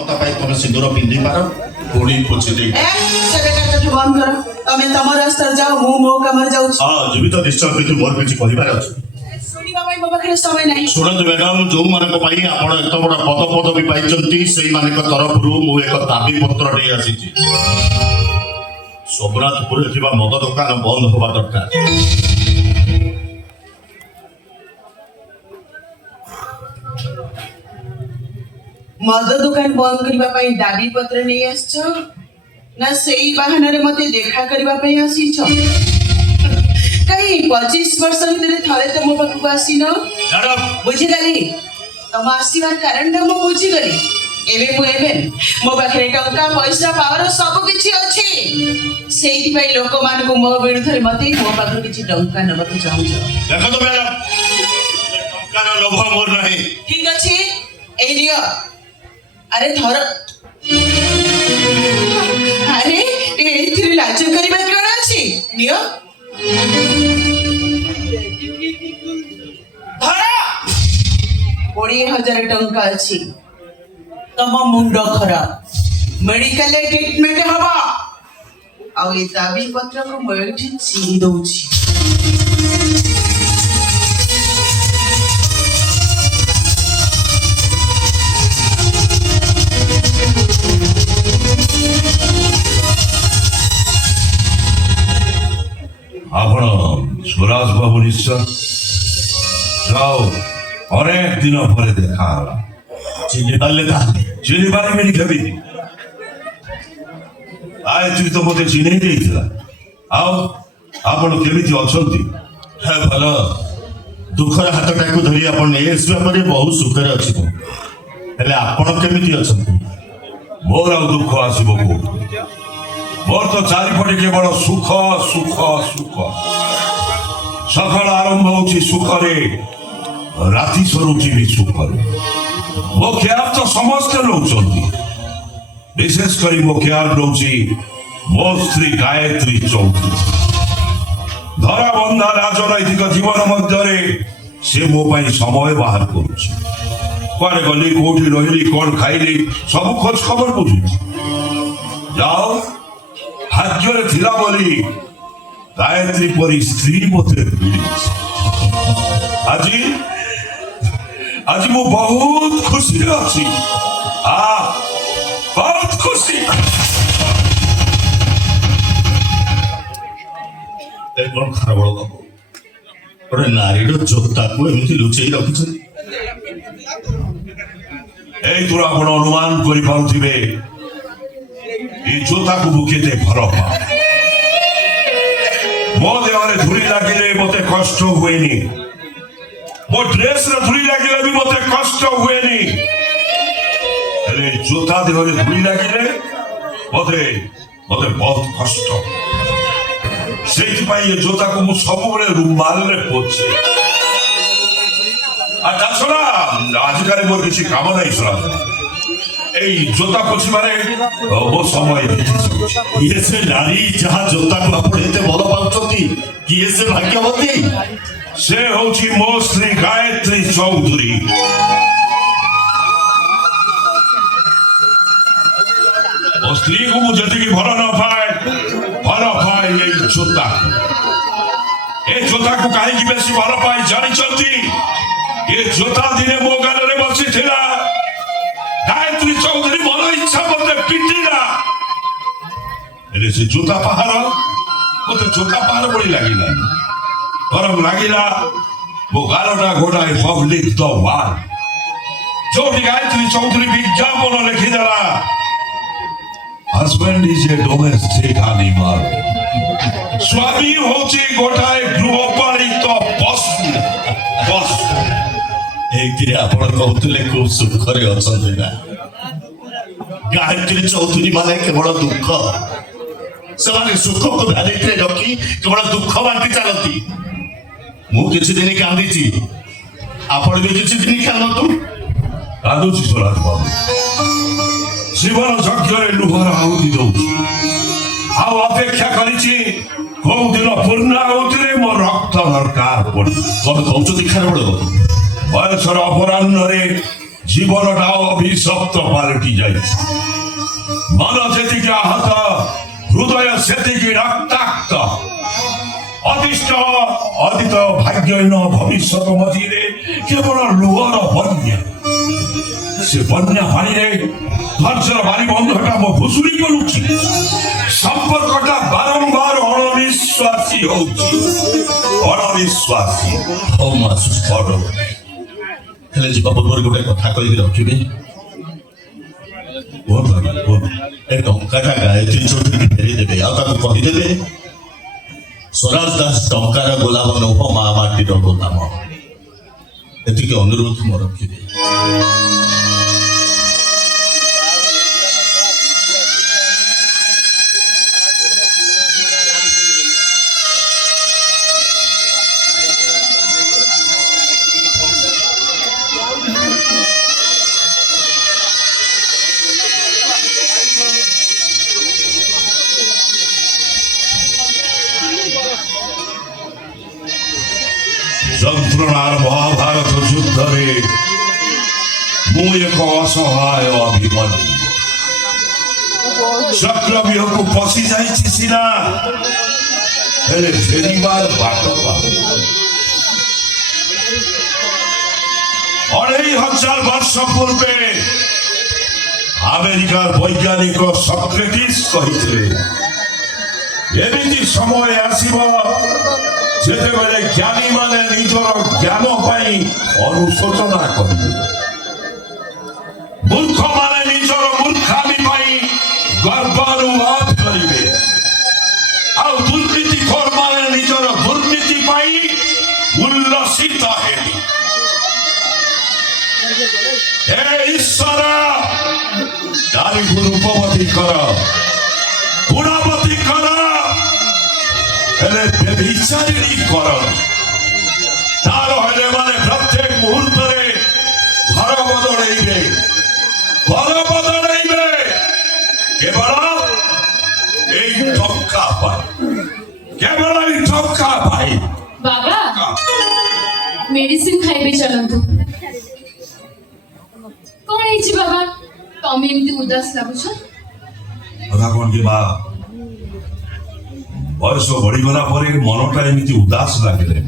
তুমি সিঁদুর পিঁধি পার পুଣି ପୋଛି ଦେଇ ବନ୍ଦ କର ତମେ ତମ ରାସ୍ତାରେ ଯାଅ ମୁଁ ମୋ କାମରେ ଯାଉଛି। ହଁ ଯିବି ତ ନିଶ୍ଚୟ କିନ୍ତୁ ମୋର କିଛି କହିବାର ଅଛି। ଶୁଣିବା ପାଇଁ ମୋ ପାଖରେ ସମୟ ନାହିଁ। ଶୁଣନ୍ତୁ ମ୍ୟାଡାମ ଯୋଉମାନଙ୍କ ପାଇଁ ଆପଣ ଏତେ ବଡ ପଦପଦବୀ ପାଇଛନ୍ତି ସେଇମାନଙ୍କ ତରଫରୁ ମୁଁ ଏକ ଦାବି ପତ୍ର ନେଇ ଆସିଛି। ସୋମନାଥପୁରରେ ଥିବା ମଦ ଦୋକାନ ବନ୍ଦ ହେବା ଦରକାର। ମଦ ଦୋକାନ ବନ୍ଦ କରିବା ପାଇଁ ଦାବି ପତ୍ର ନେଇ ଆସିଛ ନା ସେଇ ବାହାନାରେ ମତେ ଦେଖା କରିବା ପାଇଁ ଆସିଛ? କାହିଁ 25 ବର୍ଷ ଭିତରେ ଥରେ ତ ମୋ ପାଖକୁ ଆସିନ। ବୁଝିଗଲି ତମ ଆସିବାର କାରଣଟା ମୁଁ ବୁଝିଗଲି। ଏବେ ମୋ ପାଖରେ ଟଙ୍କା ପଇସା ପାୱାର ସବୁ କିଛି ଅଛି। ସେଇଥିପାଇଁ ଲୋକମାନଙ୍କୁ ମୋ ବିରୁଦ୍ଧରେ ମତେ ମୋ ପାଖରୁ କିଛି ଟଙ୍କା ନେବାକୁ ଚାହୁଁଛ। ଦେଖନ୍ତୁ ମ୍ୟାଡାମ ଟଙ୍କାର ଲୋଭ ମୋର ନାହିଁ। ଠିକ ଅଛି ଏଇ ନିଅ। ଆରେ ଧର ଆରେ ଏଥିରେ ଲାଜ କରିବା କଣ ଅଛି? ନିଅ ଧର 20,000 ଟଙ୍କା ଅଛି। ତମ ମୁଣ୍ଡ ଖରାପ ମେଡିକାଲରେ ଟ୍ରିଟମେଣ୍ଟ ହବ। ଆଉ ଏ ଦାବି ପତ୍ରକୁ ମୁଁ ଏଠି ଚିରି ଦଉଛି। ଆପଣ ସୁରାଜ ବାବୁ ନିଶ୍ଚୟ ଯାও অনেক দিন পরে দেখা হলো। ଚିହ୍ନି ପାରିଲେ ତାହେଲେ চিনি পারিবেনি কেমিতি আয় তুই তো মতে চিনেই ଦେଇଥିଲା। ଆଉ ଆପଣ କେମିତି ଅଛନ୍ତି? ହେ ଭଲ ଦୁଃଖର ହାତଟାକୁ ଧରି ଆପଣ ନେଇ ଆସିବା ପରେ ବହୁତ ସୁଖରେ ଅଛି ମୁଁ। ହେଲେ ଆପଣ କେମିତି ଅଛନ୍ତି? ମୋର ଆଉ ଦୁଃଖ ଆସିବ କୋଉଠୁ? ମୋର ତ ଚାରିପଟେ କେବଳ ସୁଖ ସୁଖ ସୁଖ। ସକାଳ ଆରମ୍ଭ ହଉଛି ସୁଖରେ ରାତି ସରୁଛି ବି ସୁଖରେ। ମୋ କେୟାର ତ ସମସ୍ତେ ନେଉଛନ୍ତି। ବିଶେଷ କରି ମୋ କେୟାର ନେଉଛି ମୋ ସ୍ତ୍ରୀ ଗାୟତ୍ରୀ ଚୌଧୁରୀ। ଧରାବନ୍ଧା ରାଜନୈତିକ ଜୀବନ ମଧ୍ୟରେ ସେ ମୋ ପାଇଁ ସମୟ ବାହାର କରୁଛି। କୁଆଡେ ଗଲି କୋଉଠି ରହିଲି କଣ ଖାଇଲି ସବୁ ଖୋଜ ଖବର ବୁଝୁଛି। ଯାଅ ଭାଗ୍ୟରେ ଥିଲା ବୋଲି ଗାୟତ୍ରୀ ପରି ସ୍ତ୍ରୀ ମୋତେ ମିଳିଛି। ଆଜି ଆଜି ମୁଁ ବହୁତ ଖୁସିରେ ଅଛି। ବହୁତ ଖୁସି। କଣ ଖାରବଳ ବାବୁ ଗୋଟେ ନାରୀର ଯୋକ୍ତାକୁ ଏମିତି ଲୁଚେଇ ରଖିଛନ୍ତି। ଏଇଥିରୁ ଆପଣ ଅନୁମାନ କରିପାରୁଥିବେ ଏ ଜୋତାକୁ ମୁଁ କେତେ ଭଲ ପାଏ। ମୋ ଦେହରେ ଧୂଳି ଲାଗିଲେ ମତେ କଷ୍ଟ ହୁଏନି। ମୋ ଡ୍ରେସରେ ଧୂଳି ଲାଗିଲେ ବି ମତେ କଷ୍ଟ ହୁଏନି। ହେଲେ ଜୋତା ଦେହରେ ଧୂଳି ଲାଗିଲେ ମତେ ବହୁତ କଷ୍ଟ। ସେଇଥିପାଇଁ ଏ ଜୋତାକୁ ମୁଁ ସବୁବେଳେ ରୁମାଲରେ ପୋଛେ। আর তাছাড়া আজকাল মোর কিছু কাম নাই শোনা এই জোতা পছিবারে ମୋ ସମୟ କିଏ ସେ ନାରୀ ଯାହା ଯୋକ୍ତାକୁ ଆପଣ ଏତେ ଭଲ ପାଉଛନ୍ତି? କିଏ ସେ ଭାଗ୍ୟବତୀ? ସେ ହଉଛି ମୋ ସ୍ତ୍ରୀ ଗାୟତ୍ରୀ ଚୌଧୁରୀ। ମୋ ସ୍ତ୍ରୀକୁ ମୁଁ ଯେତିକି ଭଲ ପାଏ ଏଇ ଜୋତା। ଏ ଜୋତାକୁ କାହିଁକି ବେଶୀ ଭଲ ପାଇ ଜାଣିଛନ୍ତି? ଏ ଜୋତା ଦିନେ ମୋ ଗାଲରେ ବସିଥିଲା। ଗାୟତ୍ରୀ ଚୌଧୁରୀ ମନ ଇଚ୍ଛା ମତେ ପିଟିଲା। ହେଲେ ସେ ଜୋତା ପାହାର ମତେ ଜୋତା ପାହାର ଭଳି ଲାଗିଲା। ଗରମ ଲାଗିଲା ମୋ ଗାଲଟା ଗୋଟାଏ ପବ୍ଲିକ ଦ ୱାଲ ଯୋଉଠି ଗାୟତ୍ରୀ ଚୌଧୁରୀ ବିଜ୍ଞାପନ ଲେଖିଦେଲା husband is a domestic animal. ସ୍ୱାମୀ ହଉଛି ଗୋଟାଏ ଗୃହପାଳିତ ପଶୁ। ଏଇଥିରେ ଆପଣ କହୁଥିଲେ ଖୁବ ସୁଖରେ ଅଛନ୍ତି ନା? ଗାୟତ୍ରୀ ଚୌଧୁରୀ ମାନେ କେବଳ ଦୁଃଖ। ସେମାନେ ସୁଖକୁ ଧାରିତ୍ରୀରେ ରଖି କେବଳ ଦୁଃଖ ବାଣ୍ଟି ଚାଲନ୍ତି। ମୁଁ କିଛି ଦିନ କାନ୍ଦିଛି, ଆପଣ ବି କିଛି ଦିନ କାନ୍ଦନ୍ତୁ। କାନ୍ଦୁଛି ସୁରାଜ ବାବୁ। ଜୀବନ ଯଜ୍ଞରେ ଲୁହର ଆହୁତି ଦଉଛି। ଆଉ ଅପେକ୍ଷା କରିଛି କୋଉ ଦିନ ପୂର୍ଣ୍ଣାହୁତିରେ ମୋ ରକ୍ତ ଦରକାର ପଡେ। କଣ କହୁଛନ୍ତି ଖାରବେଳ? ବୟସର ଅପରାହ୍ନରେ জীবনটা অভিশপ্ত পাল্টি যাইছে মন যেতিকে আহত হৃদয় সেতিকে রক্তাক্ত অদিষ্ট অদিত ভাগ্যহীন ভবিষ্যৎ মଝିରେ କେବଳ ଲୁହର ବନ୍ୟା ସେ ବନ୍ୟା ପାଣିରେ ଧୈର୍ଯ୍ୟର ବାରିବନ୍ଧଟା ମୋ ଭୁଷୁଡ଼ି ପଡୁଛି ସମ୍ପର୍କଟା ବାରମ୍ବାର ଅଣନିଶ୍ୱାସୀ ହଉଛି ଅଣନିଶ୍ୱାସୀ ହଉ ମୁଁ ଆସୁଛି ହେଲେ ଯିବା ପୂର୍ବରୁ ଗୋଟେ କଥା କହିକି ରଖିବେ କୁହନ୍ତୁ ଆଜ୍ଞା କୁହନ୍ତୁ ଏ ଟଙ୍କାଟା ଗାୟତ୍ରୀ ଚୌଧୁରୀକି ଫେରେଇଦେବେ ଆଉ ତାକୁ କହିଦେବେ ସ୍ୱରାଜ ଦାସ ଟଙ୍କାର ଗୋଲାମ ନୁହଁ ମା ମାଟିର ଗୋଲାମ ଏତିକି ଅନୁରୋଧ ମୁଁ ରଖିବେ যন্ত্রণার মহাভারত যুদ্ধরে মু এক অসহায় অভিমন্যু চক্রব্যূহକୁ ପଶି ଯାଇଛି ସିନା ହେଲେ ଫେରିବାର ବାଟ ପାଉନି 2500 ବର୍ଷ ପୂର୍ବେ ଆମେରିକାର ବୈଜ୍ଞାନିକ ସକ୍ରେଟିସ୍ କହିଥିଲେ ଏମିତି ସମୟ ଆସିବ ଯେତେବେଳେ ଜ୍ଞାନୀମାନେ ନିଜର ଜ୍ଞାନ ପାଇଁ ଅନୁଶୋଚନା କରିବେ ମୂର୍ଖମାନେ ନିଜର ମୂର୍ଖାମି ପାଇଁ ଗର୍ବାନୁଭବ କରିବେ ଆଉ ଦୁର୍ନୀତିଖୋରମାନେ ନିଜର ଦୁର୍ନୀତି ପାଇଁ ଉଲ୍ଲସିତ ହେବେ ହେ ଈଶ୍ୱର ନାରୀକୁ ରୂପବତୀ କର ଗୁଣବତୀ କର ହେଲେ ବ୍ୟଭିଚାରିଣୀ କରନି ତାର ହେଲେ ମାନେ ପ୍ରତ୍ୟେକ ମୁହୂର୍ତ୍ତରେ ଘର ବଦଳେଇବେ କେବଳ এই ଟଙ୍କା ପାଇଁ କେବଳ এই ଟଙ୍କା ପାଇଁ बाबा मेडिसिन खाइबे चलंतु कौन है बाबा तमे एमती उदास लागुछ କଥା କଣ କି ବା ବୟସ ବଢିଗଲା ପରେ ମନଟା ଏମିତି ଉଦାସ ଲାଗିଲେ